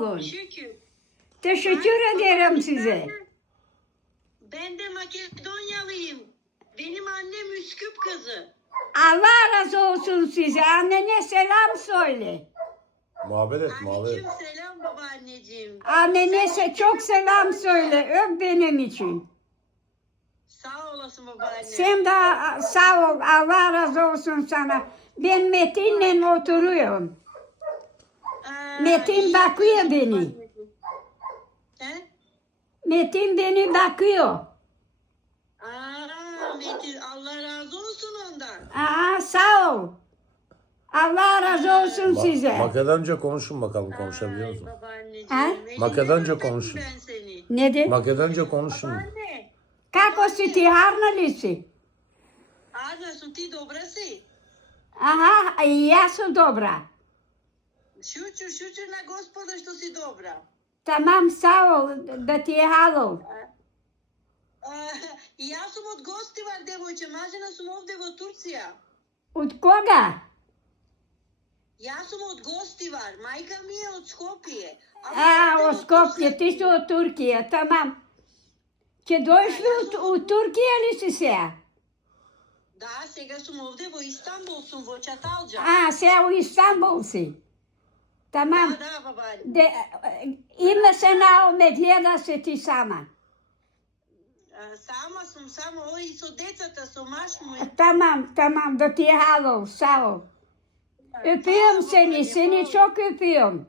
olun. Şükür. Teşekkür ederim size. Ben de Makedonyalıyım. Benim annem Üsküp kızı. Allah razı olsun size. Annene selam söyle. Muhabbet et, muhabbet et. Anneciğim selam babaanneciğim. Annene çok selam söyle. Öp benim için. Sağ olasın babaanne. Sen de sağ ol. Allah razı olsun sana. Ben Metin'le oturuyorum. Metin bakıyor beni. He? Metin beni bakıyor. Metin Allah razı olsun ondan. Aa, sağ ol. Allah razı olsun size. Makedonca konuşun bakalım, konuşabiliyor musun? Babaanneciğim. Ha? Makedonca elinden konuşun. öperim Ben seni. Nedir? Makedonca konuşun. Babaanne. Kako si ti, harna li si? Ana su ti dobra si? Aha, i ja sam dobra. Šuću na gospoda što si dobra. Tamam, sağ ol da ti je halo. Ja sam od gostivar, devojče, mažena sam ovdje u Turcija. Od koga? Ja sam od gostivar, majka mi je od Skopje. A, o Skopje, ti su od Turkije, tamam. Će došli u Turkije ili si se? Da, сега sam ovdje u Istanbul, sam u Çatalca. A, se u Istanbul si. Tamam. Da, babaanne. Ima se na ome, gleda se ti sama. Sama sam, ovi su decata, su mašmu. Tamam, da ti je halo, sağ ol. Öpüyorum seni çok öpüyorum.